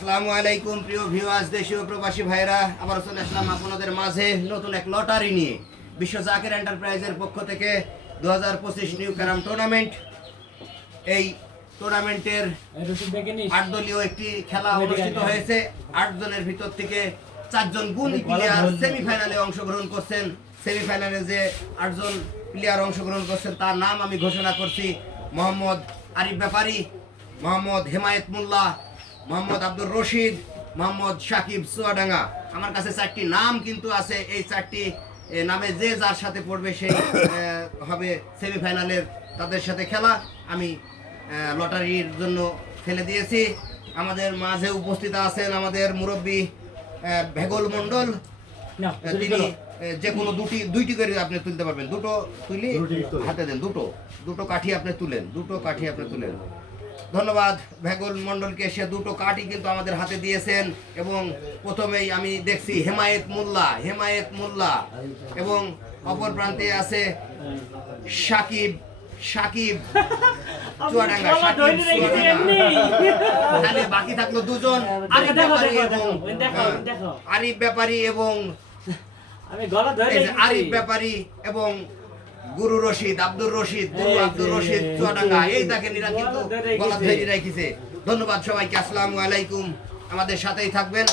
আসসালামু আলাইকুম প্রিয় ভিউয়ার্স দেশীয় প্রবাসী ভাইরা। আবার চলে আসলাম আপনাদের মাঝে নতুন এক লটারি নিয়ে। বিশ্ব জাকের এন্টারপ্রাইজের পক্ষ থেকে দু হাজার পঁচিশ নিউ ক্যারাম টুর্নামেন্ট এই টুর্নামেন্টের আট দলীয় একটি খেলা অনুষ্ঠিত হয়েছে। আট জনের ভিতর থেকে চারজন গুণ প্লেয়ার সেমিফাইনালে অংশগ্রহণ করছেন। সেমিফাইনালে যে আটজন প্লেয়ার অংশগ্রহণ করছেন তার নাম আমি ঘোষণা করছি মোহাম্মদ আরিফ ব্যাপারী মোহাম্মদ হেমায়েত মোল্লা। মোহাম্মদ আব্দুর রশিদ মোহাম্মদ সাকিব চুয়াডাঙ্গা। আমার কাছে চারটি নাম কিন্তু আছে এই চারটি নামে যে যার সাথে পড়বে সেই হবে সেমিফাইনালের তাদের সাথে খেলা। আমি লটারির জন্য ফেলে দিয়েছি। আমাদের মাঝে উপস্থিত আছেন আমাদের মুরব্বী আহ, ভেগল মণ্ডল। আহ, তিনি যে কোনো দুটি দুইটি করে আপনি তুলতে পারবেন। দুটো তুলি। হাতে দেন দুটো। দুটো কাঠি আপনি তুলেন দুটো কাঠি আপনি তুলেন। ধন্যবাদ ভেগল মণ্ডলকে সে দুটো কাঠি কিন্তু আমাদের হাতে দিয়েছেন। এবং প্রথমেই আমি দেখছি হেমায়েত মোল্লা হেমায়েত মোল্লা। এবং অপর প্রান্তে আছে সাকিব সাকিব। চুয়াডাঙ্গা তাহলে বাকি থাকল দুজন আরিফ ব্যাপারী এবং দেখো, দেখো, দেখো। আরিফ ব্যাপারী এবং। আরিফ ব্যাপারী এবং গুরু রশিদ আব্দুর রশিদ গুরু আব্দুর রশিদ চুয়াডাঙ্গা এই তাকে নিরা কিন্তু গলা রেখেছে। ধরে রেখেছে। ধন্যবাদ সবাইকে আসসালামু আলাইকুম। আমাদের সাথেই থাকবেন।